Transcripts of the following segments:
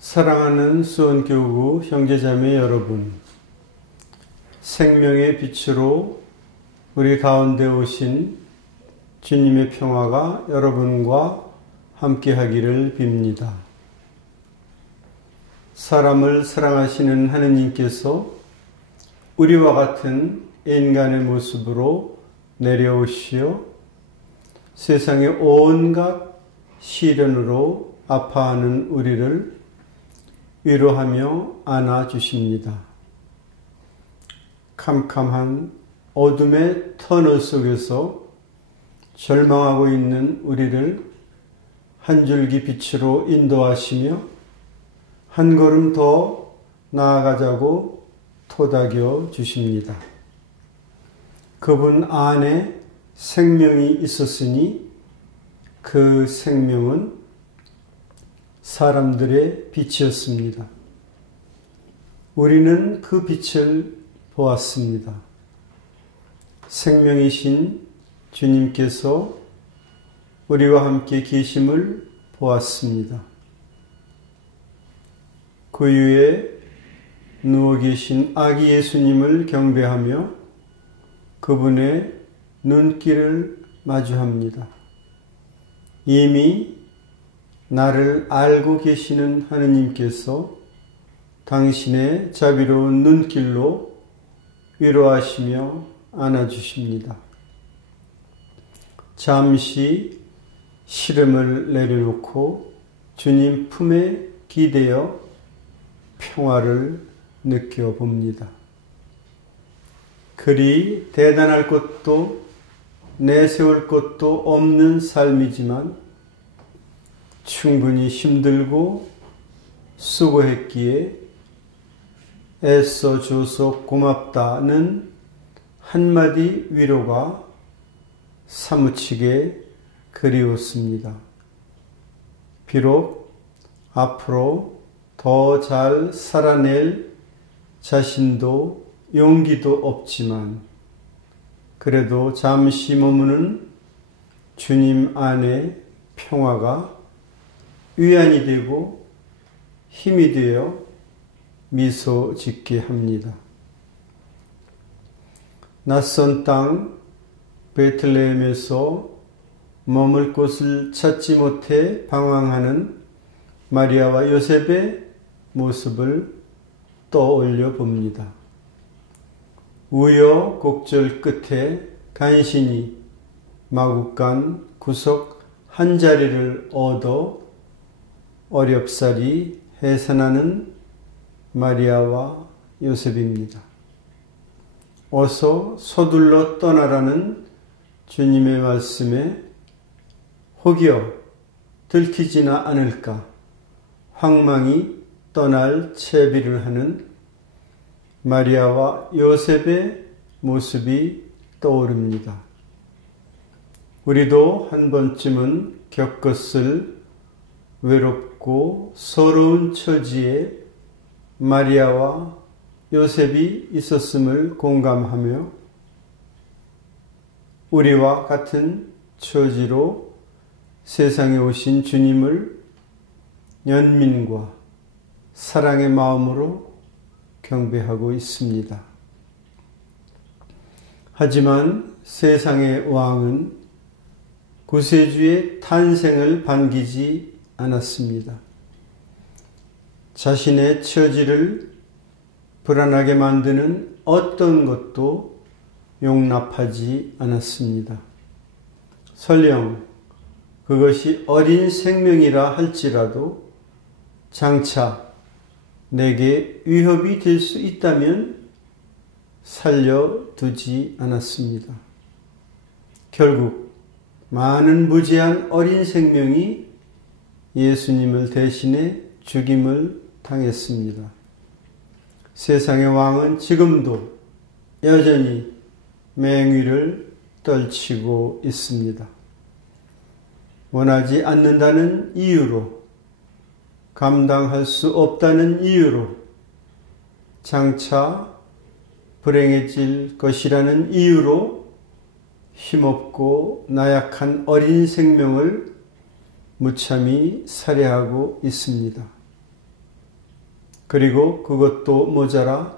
사랑하는 수원교구 형제자매 여러분, 생명의 빛으로 우리 가운데 오신 주님의 평화가 여러분과 함께 하기를 빕니다. 사람을 사랑하시는 하느님께서 우리와 같은 인간의 모습으로 내려오시어 세상의 온갖 시련으로 아파하는 우리를 위로하며 안아주십니다. 캄캄한 어둠의 터널 속에서 절망하고 있는 우리를 한 줄기 빛으로 인도하시며 한 걸음 더 나아가자고 토닥여 주십니다. 그분 안에 생명이 있었으니 그 생명은 사람들의 빛이었습니다. 우리는 그 빛을 보았습니다. 생명이신 주님께서 우리와 함께 계심을 보았습니다. 그 위에 누워 계신 아기 예수님을 경배하며 그분의 눈길을 마주합니다. 이미 나를 알고 계시는 하느님께서 당신의 자비로운 눈길로 위로하시며 안아주십니다. 잠시 시름을 내려놓고 주님 품에 기대어 평화를 느껴봅니다. 그리 대단할 것도 내세울 것도 없는 삶이지만 충분히 힘들고 수고했기에 애써줘서 고맙다는 한마디 위로가 사무치게 그리웠습니다. 비록 앞으로 더 잘 살아낼 자신도 용기도 없지만 그래도 잠시 머무는 주님 안에 평화가 위안이 되고 힘이 되어 미소 짓게 합니다. 낯선 땅 베틀레헴에서 머물 곳을 찾지 못해 방황하는 마리아와 요셉의 모습을 떠올려 봅니다. 우여곡절 끝에 간신히 마구간 구석 한 자리를 얻어 어렵사리 해산하는 마리아와 요셉입니다. 어서 서둘러 떠나라는 주님의 말씀에 혹여 들키지나 않을까 황망히 떠날 채비를 하는 마리아와 요셉의 모습이 떠오릅니다. 우리도 한 번쯤은 겪었을 외롭고 서러운 처지에 마리아와 요셉이 있었음을 공감하며 우리와 같은 처지로 세상에 오신 주님을 연민과 사랑의 마음으로 경배하고 있습니다. 하지만 세상의 왕은 구세주의 탄생을 반기지 않았습니다. 자신의 처지를 불안하게 만드는 어떤 것도 용납하지 않았습니다. 설령 그것이 어린 생명이라 할지라도 장차 내게 위협이 될 수 있다면 살려두지 않았습니다. 결국 많은 무지한 어린 생명이 예수님을 대신해 죽임을 당했습니다. 세상의 왕은 지금도 여전히 맹위를 떨치고 있습니다. 원하지 않는다는 이유로, 감당할 수 없다는 이유로, 장차 불행해질 것이라는 이유로 힘없고 나약한 어린 생명을 무참히 살해하고 있습니다. 그리고 그것도 모자라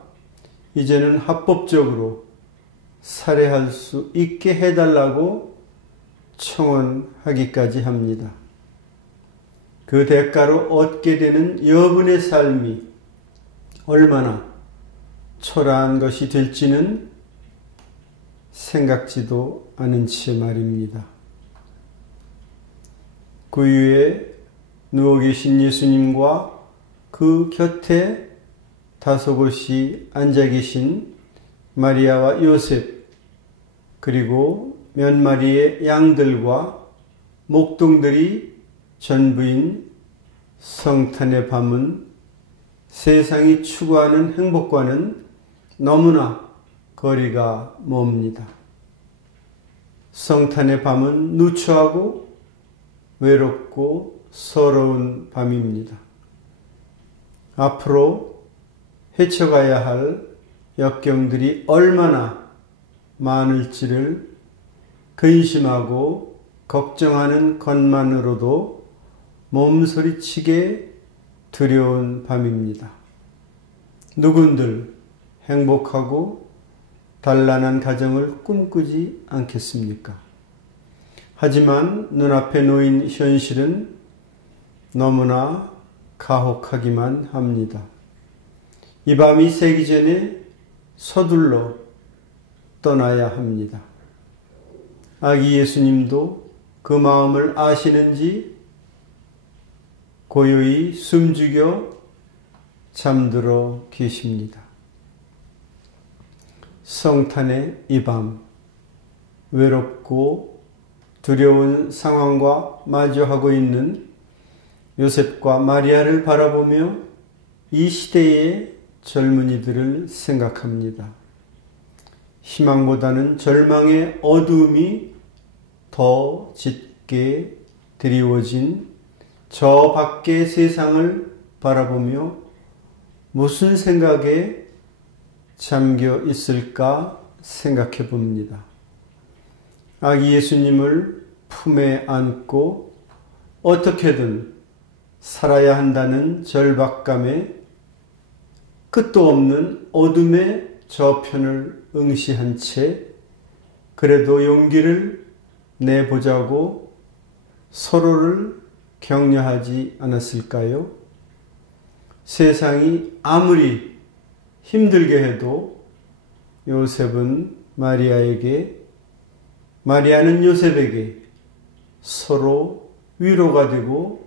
이제는 합법적으로 살해할 수 있게 해달라고 청원하기까지 합니다. 그 대가로 얻게 되는 여분의 삶이 얼마나 초라한 것이 될지는 생각지도 않은 채 말입니다. 그 위에 누워 계신 예수님과 그 곁에 다소곳이 앉아 계신 마리아와 요셉, 그리고 몇 마리의 양들과 목동들이 전부인 성탄의 밤은 세상이 추구하는 행복과는 너무나 거리가 멉니다. 성탄의 밤은 누추하고 외롭고 서러운 밤입니다. 앞으로 헤쳐가야 할 역경들이 얼마나 많을지를 근심하고 걱정하는 것만으로도 몸서리치게 두려운 밤입니다. 누군들 행복하고 단란한 가정을 꿈꾸지 않겠습니까? 하지만 눈앞에 놓인 현실은 너무나 가혹하기만 합니다. 이 밤이 새기 전에 서둘러 떠나야 합니다. 아기 예수님도 그 마음을 아시는지 고요히 숨죽여 잠들어 계십니다. 성탄의 이 밤, 외롭고 두려운 상황과 마주하고 있는 요셉과 마리아를 바라보며 이 시대의 젊은이들을 생각합니다. 희망보다는 절망의 어두움이 더 짙게 드리워진 저 밖의 세상을 바라보며 무슨 생각에 잠겨 있을까 생각해 봅니다. 아기 예수님을 품에 안고 어떻게든 살아야 한다는 절박감에 끝도 없는 어둠의 저편을 응시한 채 그래도 용기를 내보자고 서로를 격려하지 않았을까요? 세상이 아무리 힘들게 해도 요셉은 마리아에게, 마리아는 요셉에게 서로 위로가 되고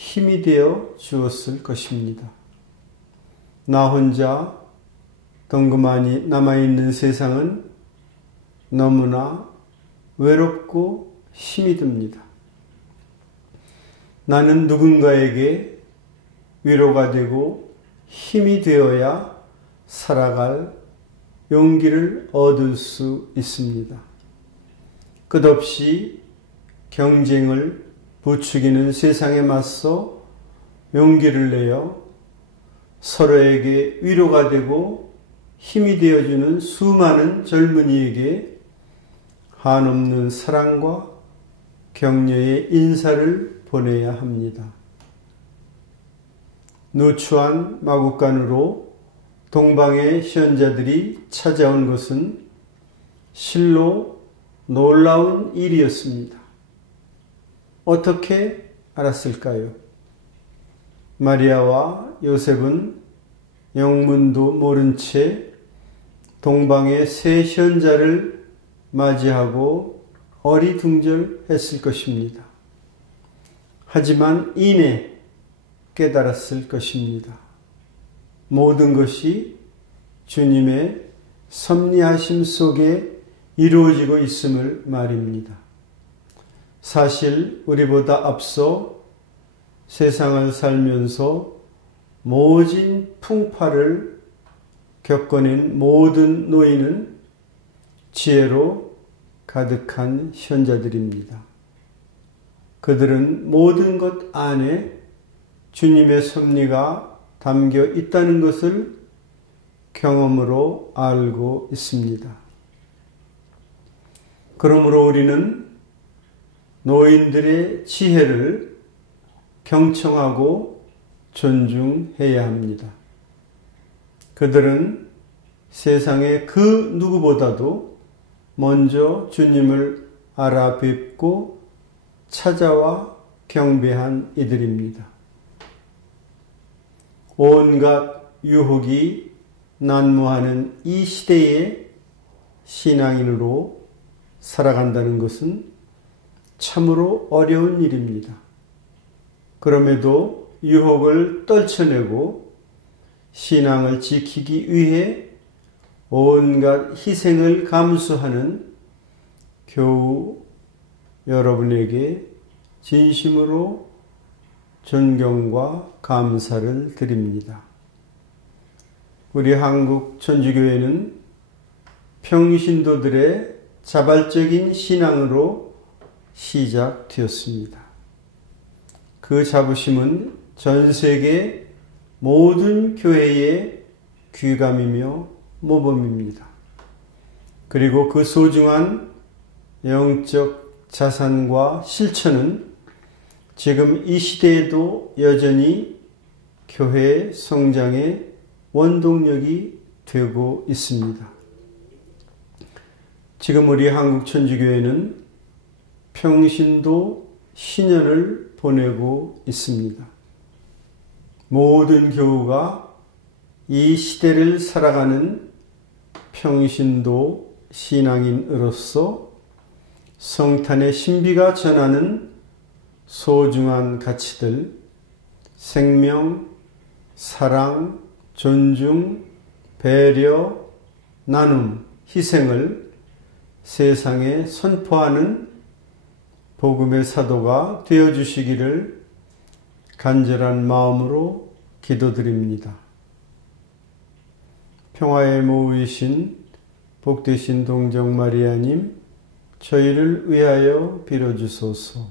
힘이 되어 주었을 것입니다. 나 혼자 덩그마니 남아있는 세상은 너무나 외롭고 힘이 듭니다. 나는 누군가에게 위로가 되고 힘이 되어야 살아갈 용기를 얻을 수 있습니다. 끝없이 경쟁을 부추기는 세상에 맞서 용기를 내어 서로에게 위로가 되고 힘이 되어주는 수많은 젊은이에게 한없는 사랑과 격려의 인사를 보내야 합니다. 누추한 마국간으로 동방의 시언자들이 찾아온 것은 실로 놀라운 일이었습니다. 어떻게 알았을까요? 마리아와 요셉은 영문도 모른 채 동방의 새 시언자를 맞이하고 어리둥절했을 것입니다. 하지만 이내 깨달았을 것입니다. 모든 것이 주님의 섭리하심 속에 이루어지고 있음을 말입니다. 사실 우리보다 앞서 세상을 살면서 모진 풍파를 겪어낸 모든 노인은 지혜로 가득한 현자들입니다. 그들은 모든 것 안에 주님의 섭리가 담겨 있다는 것을 경험으로 알고 있습니다. 그러므로 우리는 노인들의 지혜를 경청하고 존중해야 합니다. 그들은 세상의 그 누구보다도 먼저 주님을 알아뵙고 찾아와 경배한 이들입니다. 온갖 유혹이 난무하는 이 시대에 신앙인으로 살아간다는 것은 참으로 어려운 일입니다. 그럼에도 유혹을 떨쳐내고 신앙을 지키기 위해 온갖 희생을 감수하는 교우 여러분에게 진심으로 존경과 감사를 드립니다. 우리 한국 천주교회는 평신도들의 자발적인 신앙으로 시작되었습니다. 그 자부심은 전 세계 모든 교회의 귀감이며 모범입니다. 그리고 그 소중한 영적 자산과 실천은 지금 이 시대에도 여전히 교회의 성장의 원동력이 되고 있습니다. 지금 우리 한국 천주교회는 평신도 신년을 보내고 있습니다. 모든 교우가 이 시대를 살아가는 평신도 신앙인으로서 성탄의 신비가 전하는 소중한 가치들, 생명, 사랑, 존중, 배려, 나눔, 희생을 세상에 선포하는 복음의 사도가 되어주시기를 간절한 마음으로 기도드립니다. 평화의 모우이신 복되신 동정 마리아님, 저희를 위하여 빌어주소서.